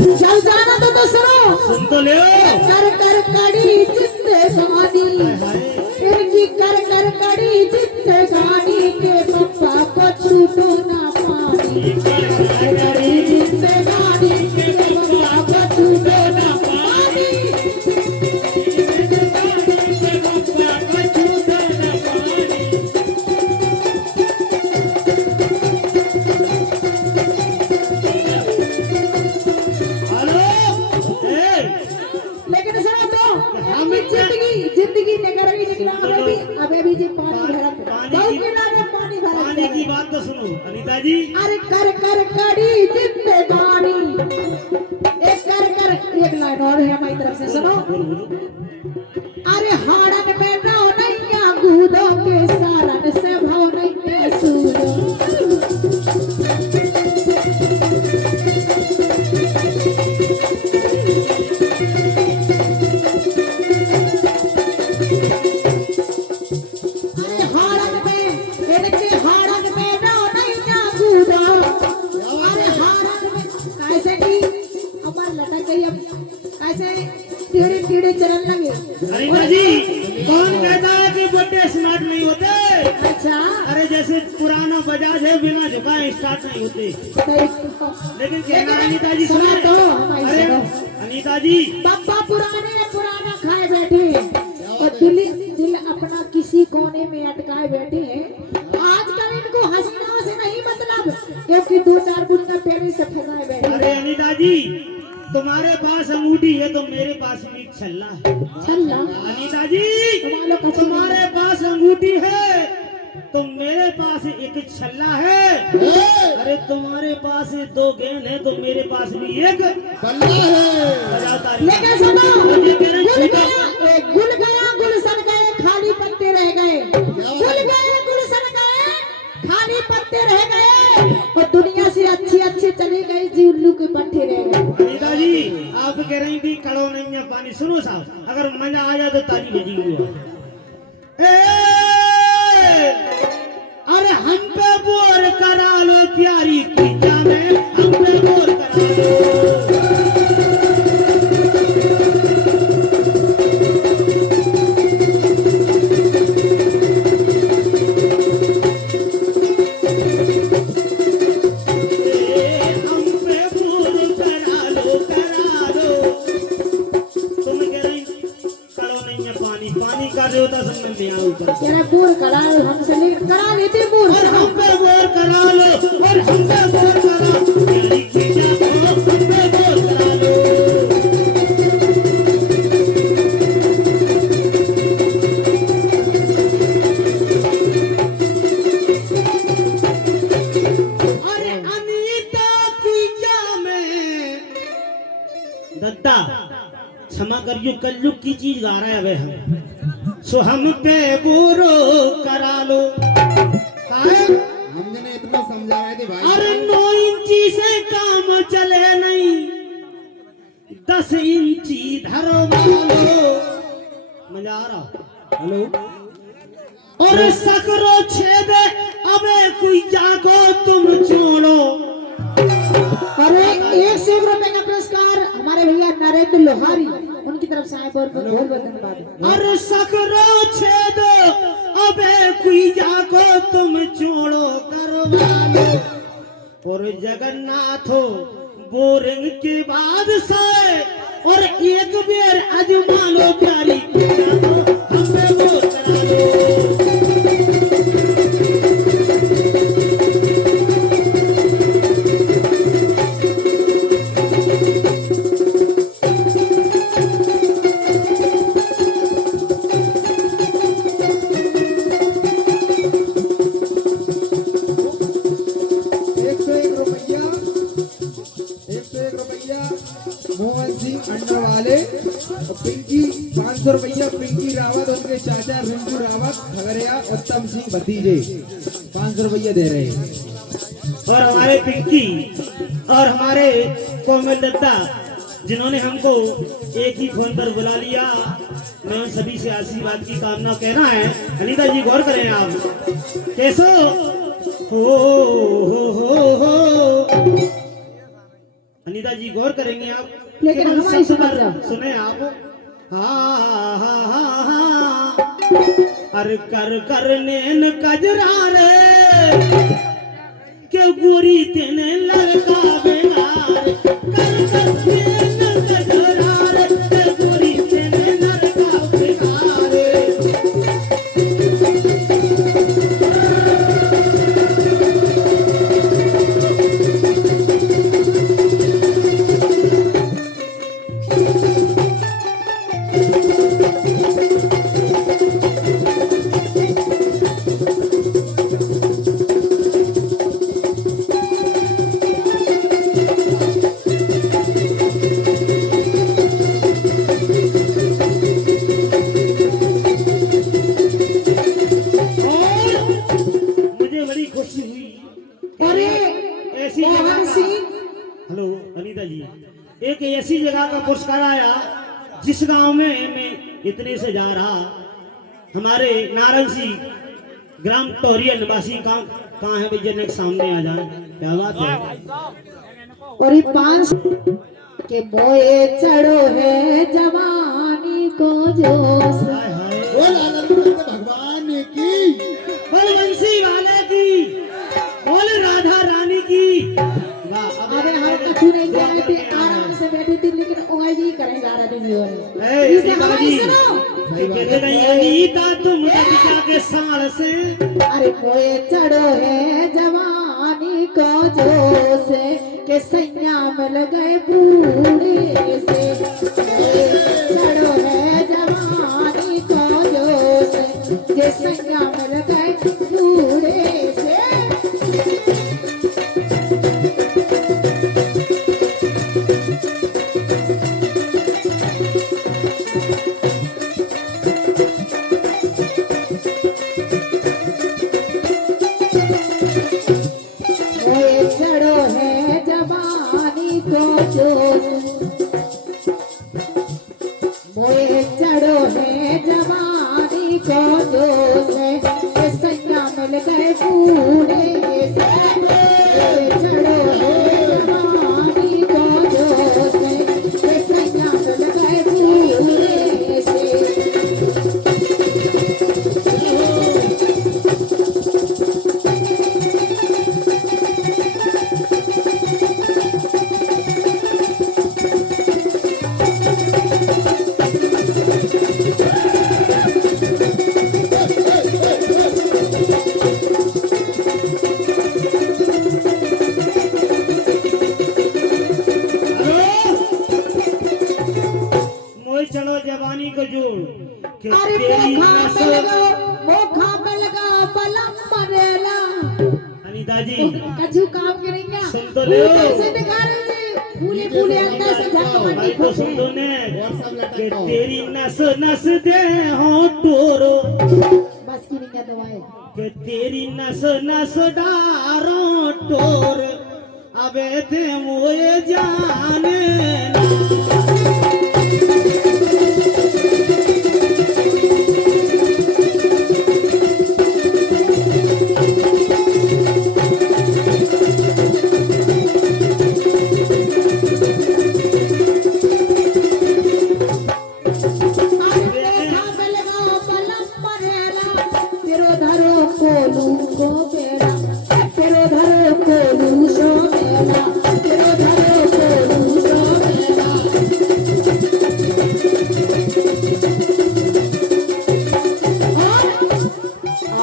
चल जाना तो सुनो। सुन तो ले। कर कर कड़ी जिंदगानी, इनकी कर कड़ी जिंदगानी के पप्पा को छूटो ना पानी। कड़ी जिंदगानी के पप्पा को छूटो ना पानी। लेकिन सुनो तो हम जिंदगी नगर भी निकला अबे भी जी पानी भरा बहुत किनारे पानी भरा। पानी की बात तो सुनो अनीता जी। अरे कर कर कड़ी जिंदगानी, एक कर एक लाइन और है हमारी तरफ से सुनो। अरे हाड़न में रहो नैया कूदो के सारन से भाव नहीं सूदो। कीड़े चलन लगे। अनीता जी कौन कहता है कि बुड्ढे स्मार्ट नहीं होते? अच्छा। अरे जैसे पुराना बजाज है बिना झुकाए स्टार्ट नहीं होते। लेकिन कहना अनीता जी सुनो तो। अरे अनीता जी पापा पुराना खाए बैठे और दिल अपना किसी कोने में अटकाए बैठे हैं। आजकल इनको हसीना से नहीं मतलब, क्योंकि 2-4 दिन का पहले से फंसाए बैठे। अरे अनीता जी तुम्हारे पास अंगूठी है तो मेरे पास भी एक छल्ला है। छल्ला? अनीता जी तुम्हारे पास अंगूठी है तो मेरे पास एक छल्ला है। अरे तुम्हारे पास 2 गेंद है तो मेरे पास भी एक बल्ला है। लेकिन सुनो, गुल गया गुलशन गए खाली पत्ते रह गए। गुल गए गुलशन गए खाली पत्ते रह गए और दुनिया से अच्छी चली गई जी उल्लू के पट्टे रह गए। अनीता जी आप कह रही थी कड़ो नहीं है पानी। सुनो साहब अगर मजा आ जाए तो ताली बजेगी। अरे हम पे बोर करा लो प्यारी की जाने, हम पे बोर करा लो। बोर करा लो हमसे, लेकिन करा लेते बोर। और हम पे बोर करा लो और हम पे बोर करा प्यारी की जाने, हम पे बोर करा लो। अरे अनीता की जाने दत्ता क्षमा करियो कल्लू की चीज गा रहे हैं वे हम। सो हम पे बोरो करा लो। हमने इतना समझा रहे थे भाई। अरे 9 इंची से काम चले नहीं, 10 इंची धरवा लो। मजा आ रहा? हेलो। और सकरो छेदे अबे कोई जागो तुम छोड़ो। अरे 100 रुपए का पुरस्कार हमारे भैया नरेंद्र लोहारी उनकी तरफ से आए। बहुत धन्यवाद। और सकरो छेद अबे कोई जागो तुम छोड़ो करवा लो। और जगन्नाथो बोरिंग के बाद से और एक बेर अजमा लो प्यारी की जानो, हमें वो करा लो। मोहन सिंह अंडा वाले पिंकी 500 रुपया। पिंकी रावत उनके चाचा रिंकू रावत खगड़िया उत्तम सिंह भतीजे 500 रुपया दे रहे हैं। और हमारे पिंकी और हमारे कोमल दत्ता जिन्होंने हमको एक ही फोन पर बुला लिया, मैं उन सभी से आशीर्वाद की कामना कहना है। अनीता जी गौर करें आप कैसो हो। अनीता जी गौर करेंगे आप, लेकिन केवल हमारी शब्द समझ जाओ। सुने आप। हा हा हा हा अर कर कर नैन कजरा रे के गोरी तेने लड़का बेगार कर कर नैन कजरा रे के गोरी तेने लड़का बेगार। मुझे बड़ी खुशी हुई। अरे ऐसी मोहन जगह सिंह का, हेलो अनीता जी, एक ऐसी जगह का पुरस्कार आया जिस गांव में मैं इतने से जा रहा, हमारे नारंग सिंह ग्राम टोरिया निवासी कहाँ है भैया, ने सामने आ जाए। क्या बात है। और ये 5 के बोए चढ़ो है जवानी को जोश। हाय हाय बोल आनंद भगवान की। बोल बंसी वाले की, बोल राधा रानी की। वाह, अब अबे हम कछु नहीं कह रहे थे, आराम से बैठी थी, लेकिन ओए जी करें जा रहे थे। ए, इसे हमारी जी, सुनो। तो कहते नहीं अनीता तुम कब जाके साल से। अरे कोई चढ़ो है जवानी को जोश के सैया मिल गए बूढ़े से। कोई चढ़ो है जवानी को जोश के सैया मिल गए बूढ़े से। कोई चढ़ो है जवानी को जोश, मोए चढ़ो है जवानी को जोश के सैया मिल गए बूढ़े से। मोए चढ़ो है जवानी को जोश के सैया मिल गए बूढ़े से। मोई चलो जवानी को जोड़ कि अरे तेरी नस्ल। मोखा पे लगाओ पलम मरेला। अनीता जी कछु काम करेंगे। सुन तो ले। कैसे दिखा रहे हैं? फूले फूले अंदर से झटपट भाई तो सुन दो ने और सब कि लटक तेरी नस नस दे हो टोरो बस की नहीं है दवाई। कि तेरी नस नस डारो टोर अबे थे मोए जाने ना। अरे मोखा पे लगाओ पलम मरेला। तेरो धरो कोलू को बेड़ा, तेरो धरो कोलू सो बेड़ा, तेरो धरो कोलू सो बेड़ा।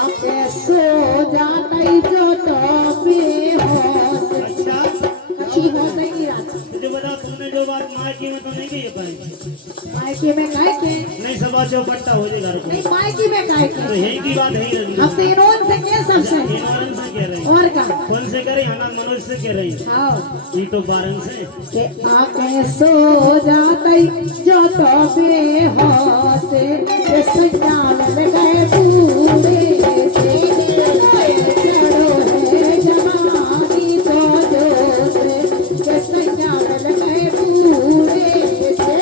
आके सो जातई जो तो बेहोश। अच्छा कच्ची होश है की रात। मुझे बता, तुमने जो बात मायके में तो नहीं कही पाई। मायके में काय के? नहीं सभा चौपट्टा हो जाएगा घर नहीं को। मायके में काय तो के? यही की बात है ही रही। हम तो इन्होंने से क्या सबसे ईमान से कह रही, और का कौन से करे हमारा मनुष्य से कह रही, आओ ये तो बारंग से। के आके सो जातई जो तो बेहोश के सैया मिल गए बूढ़े से। कोई चढ़ो है जवानी को जोश के सैया मिल गए बूढ़े से।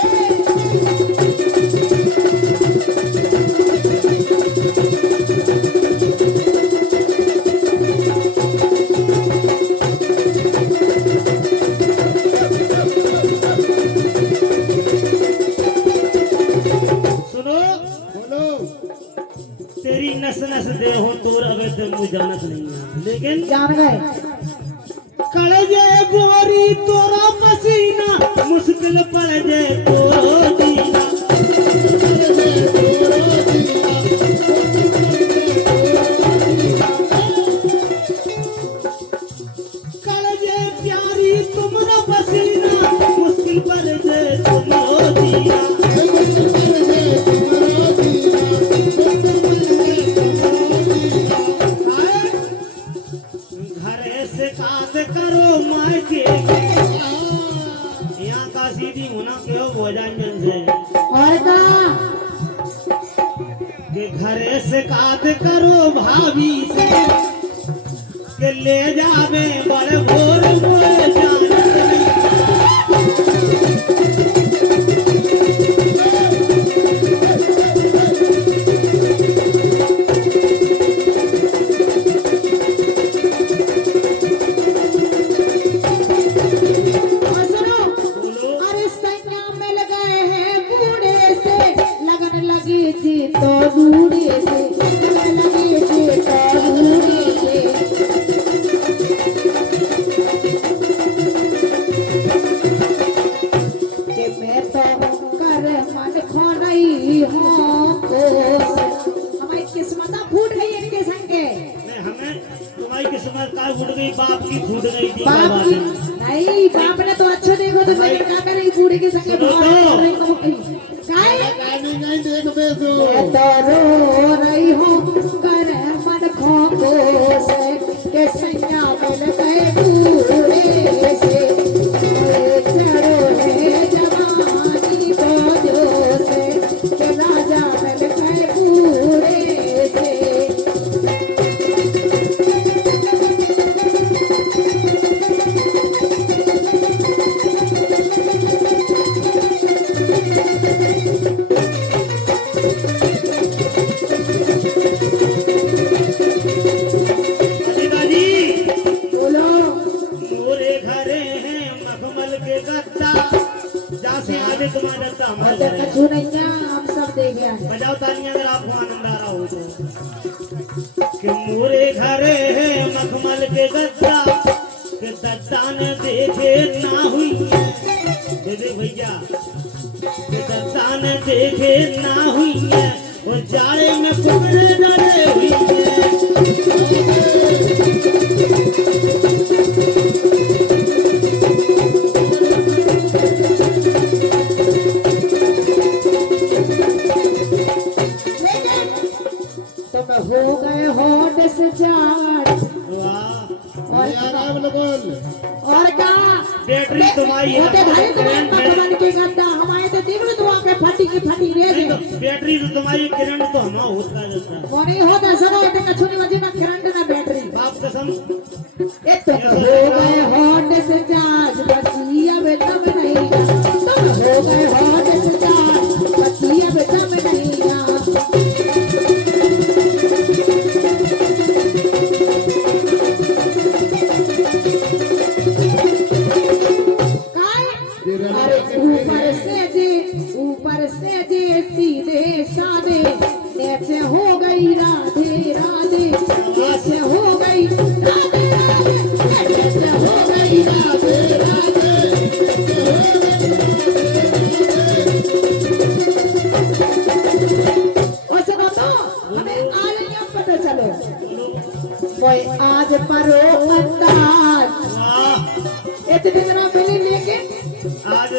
वो जानत नहीं है लेकिन जान गए कलजे गोरी तोरा पसीना मुश्किल पड़ जे तो जीना कलजे प्यारी तुमरा पसीना मुश्किल पड़ जे तुम जीना घरे से काट करो मायके यहाँ का सीधी होना क्यों भोजन से और का कि घरे से काट करो भाभी से कि ले जावे बड़े भोर मोए जाने और सुनो बोलो अरे सैया मिल गए हैं बूढ़े से लगन लगी थी तो बूढ़े से लगन लगी थी तो बूढ़े से कि मैं तो कर मन खो रही हूँ हमारी किस्मत फूट गई इनके संगे नहीं हमें तुम्हारी किस्मत का फूट गई बाप की फूट गई थी बाप बाबा की की नहीं बाप ने तो अच्छा देखो तो लेकिन क्या करें बूढ़े के संगे सुनो भाड़ रही तो। काय गानी नहीं देख बेसो मैं तो रो रही हूँ कर मन खो से के सैया मिल गए बूढ़े से ओए चढ़ो है जवानी बोझो से के राजा मिल गए बूढ़े से अनिता जी बोलो मोरे घरे हैं मखमल के गद्दा जैसे आदि तुम्हारा दत्ता और हमारे देखा घरे। छूनेंगे हम सब देख आए बजाओ तालियां अगर आपको आनंद आ रहा हो तो कि मोरे घरे है मखमल के गद्दा कि दद्दा ने देखे ना हुई है दे भैया कि दद्दा ने देखे ना हुई है और जाड़े में कुकड़े डरे हुई है तुम हो गए होठ से जाड़ वाह और यार आप लोगों और क्या बैटरी तुम्हारी है। होते भाई तुम्हारे भगवान के गद्दा हमारे तो तीव्र दुआ के फटी की फटी रे नहीं तो बैटरी तो तुम्हारी किरण तो हमारा होता रहता वो नहीं होता सब होते कछुनी मजी में करंट ना बैटरी बाप कसम ए तुम हो गए होठ से जाड़ बची अब तब नहीं तुम हो गए होठ से जाड़ बची अब तब नहीं अरे ऊपर से जे सीधे साधे नीचे हो गई राधे राधे नीचे हो गई राधे राधे नीचे हो गई राधे राधे और सुनो तो हमें आज क्या पता चलो कोई आज परो अंदाज वाह इतने दिन मिले लेके आज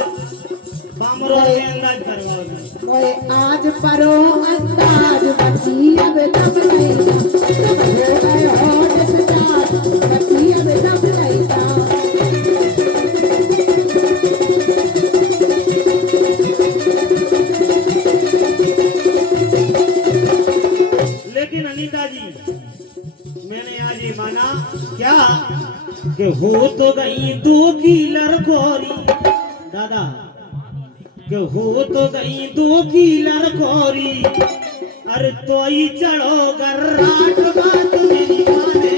बामरों के अंदाज करवाओगे मोए आज परो अंदाज बची अब तब नहीं तुम हो गए होठ से जाड़ बची अब तब नहीं लेकिन अनीता जी मैंने आज ये माना क्या कि हो तो गई दो की लड़कोरी दादा कि हो तो गई दो की लड़कोरी अरे तो ही चढ़ो गर्राट बात मेरी माने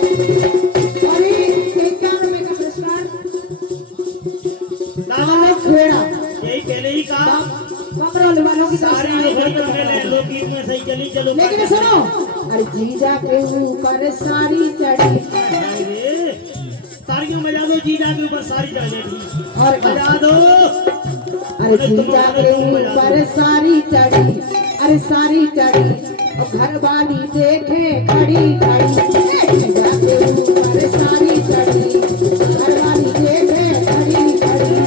अरे 51 रुपए का पुरस्कार दादा खेड़ा यही पहले ही कहा की तरफ से सारी आए भरकर मेले लोकी में सही चली चलो। लेकिन सुनो, अरे जीजा के ऊपर साड़ी चढ़ी हाय रे, तालियां बजा दो, जीजा के ऊपर सारी चढ़ गई। और बजा दो। अरे जीजा के ऊपर साड़ी चढ़ी, अरे साड़ी चढ़ी और घर वाली देखे खड़ी खड़ी। जीजा के ऊपर साड़ी चढ़ी, घर वाली देखे खड़ी खड़ी।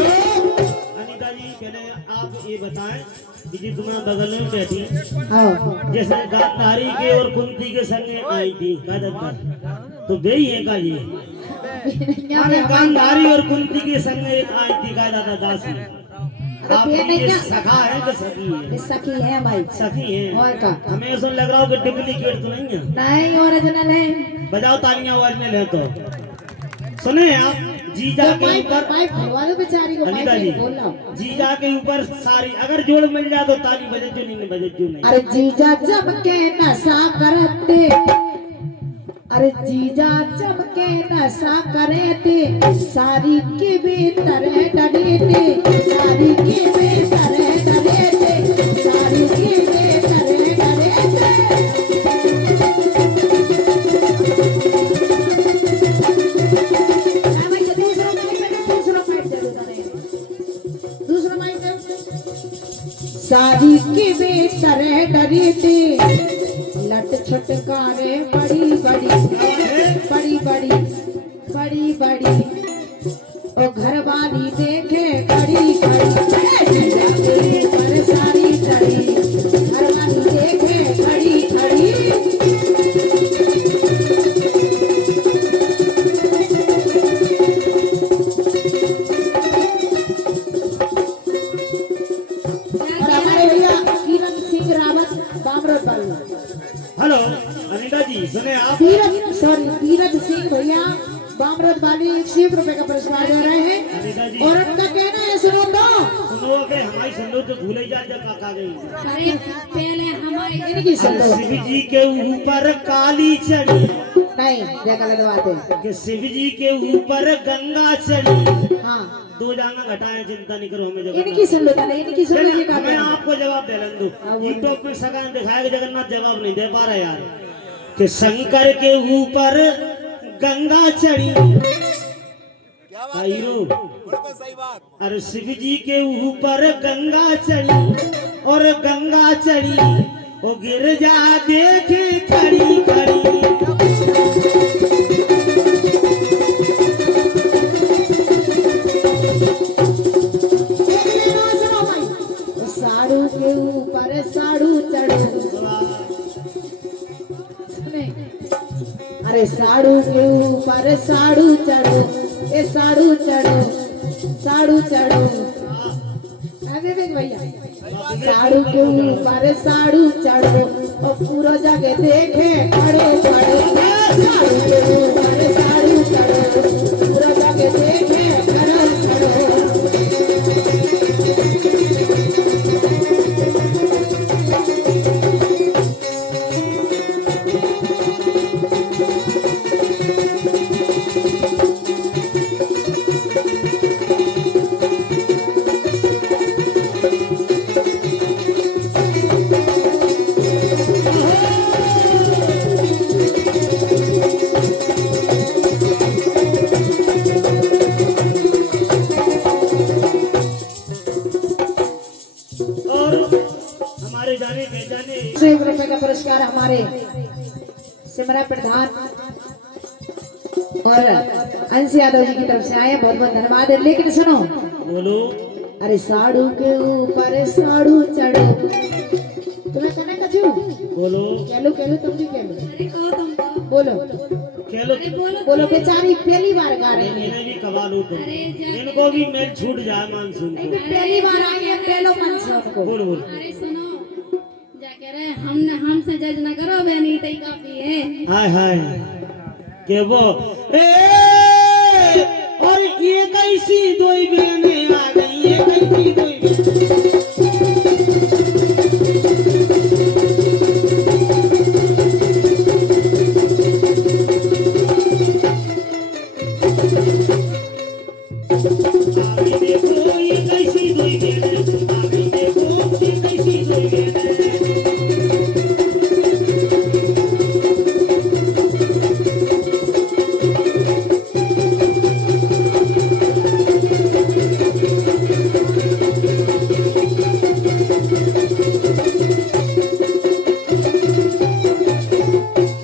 अनीता जी, पहले आप ये बताएं कि जी तुम्हारा बगल में बैठी हाँ जैसे गांधारी के और कुंती के संग आई थी का दत्ता, तो बेही है का जी? माने गांधारी और कुंती के संग एक आई थी का दादा दासी। आप ये नहीं ये क्या? सखा है कि सखी है? ये सखी है भाई। सखी है। और का? हमें ऐसा लग रहा हो कि डुप्लीकेट तो नहीं है। नहीं ओरिजिनल है। बजाओ तालियां ओरिजिनल है तो। सुने आप, जीजा तो के माइक ऊपर माइक खुलवा दो बेचारी को, अनीता माइक जी, बोल रहा हूँ। जीजा के ऊपर सारी अगर जोड़ मिल जाए तो ताली बजे जो नहीं बजे जो नहीं। अरे जीजा जम के नशा करते, अरे जीजा जम के नशा करते, सारी के भीतर डरेते, सारी के भीतर डरेते, सारी के भीतर डरेते। सारी के भीतर डरेते, लट छटकारे बड़ी बड़ी बड़ी बड़ी बड़ी बड़ी ओ घर वाली देखे खड़ी खड़ी। पर सारी चढ़ी, घर वाली देखे खड़ी खड़ी। और हमारे भैया किरण सिंह रावत बामरोड वाले, हेलो अनीता जी, सुने आप, तीरथ सिंह भैया बामरोद वाली 100 रुपए का पुरस्कार दे रहे हैं। अनीता जी और उनका कहना है सुनो तो, सुनो के हमारी संदो तो भूले जा जब काका गई। अरे पहले हमारे इनकी सुनो शिव जी के ऊपर काली चढ़ी, नहीं देखा लगवाते। कि शिव जी के ऊपर गंगा चढ़ी। हाँ दो जाना घटाए, चिंता नहीं करो, हमें जगन्नाथ। इनकी सुन लो पहले, इनकी सुन लो जी का हमें कहना। आपको जवाब दे लें दो। यूट्यूब में सगान दिखाया कि जगन्नाथ जवाब नहीं दे पा रहे यार। कि शंकर के ऊपर गंगा चढ़ी, अरे शिव जी के ऊपर गंगा चढ़ी और गंगा चढ़ी वो गिरजा देखे खड़ी खड़ी। साड़ू के ऊपर साड़ू चढ़ो, अरे साड़ू के ऊपर साड़ू चढ़ो, ए साड़ू चढ़ो, साड़ू चढ़ो। अरे भैया साड़ू के ऊपर साड़ू चढ़ो और पूरा जगह देखे खड़े खड़े। साड़ू के ऊपर साड़ू चढ़ो, पूरा जगह देखे खड़े खड़े। ₹100 का पुरस्कार हमारे सिमरा प्रधान और अंश यादव जी की तरफ से आए, बहुत बहुत धन्यवाद। लेकिन सुनो, बोलो। अरे साड़ू के ऊपर साड़ू चढ़ो, तुम्हें कहने का क्यों? बोलो कहलो कहलो, तुम भी कहलो, अरे कहो तुम तो बोलो खेलो। अरे बोलो बोलो। बेचारी पहली बार गा रही है, इन्हें भी कबालू तुम, अरे जा- इनको भी मेल छूट जाए मानसून को। पहली बार आई है, पहलो मन से उनको। बोल बोल। अरे सुनो, जा कह रहे हमसे जज न करो, बहनी तई काफी है। हाय हाय के वो और ये कैसी दोई बहनें आ गई, ये कैसी दोई बहनें। आगे देखो ये कैसी दुई बेने, आगे देखो ये कैसी दुई बेने।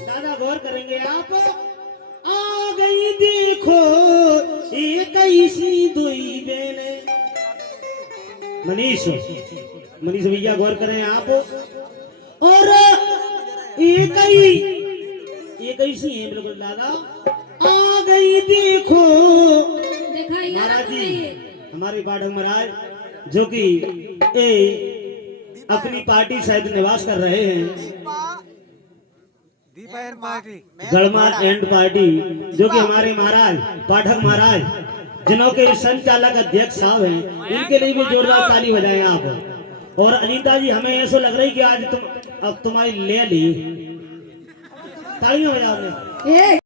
दादा गौर करेंगे आप, आ गई देखो ये कैसी दुई बेने। मनीष मनीष भैया गौर करें आप, और ये कैसी है बिल्कुल दादा, आ गई देखो। देखा ये महाराज जी, ये हमारे पाठक महाराज जो कि ये अपनी पार्टी शायद निवास कर रहे हैं, गढ़मा एंड पार्टी, जो कि हमारे महाराज पाठक महाराज जिन्हों के संचालक अध्यक्ष साहब हैं, इनके लिए भी जोरदार ताली बजाएं आप। और अनीता जी, हमें ऐसा लग रहा है कि आज अब तुम्हारी ले ली, तालियां बजाओ। ए